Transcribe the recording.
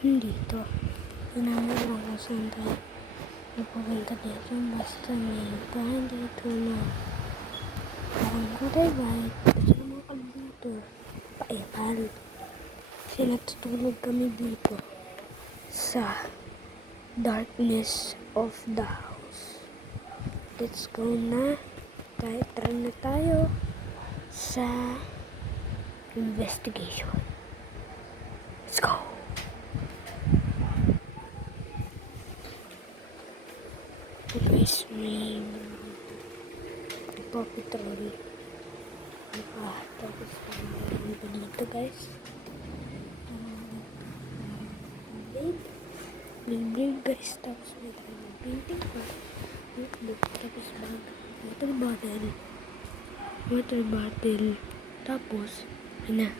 dito. Namin kung saan tayo pupunta dito. Basta may tahan dito na parang kulay white. Kasi mga kalbuto. Pairal. Kasi natutulog kami dito sa darkness of the house. Let's go na. Try na tayo sa investigation. Let's go. Ito is may paw-patrol. Tapos meron pa dito guys. May blade guys. Tapos may painting pa. Notebook. Tapos water bottle. Tapos, ano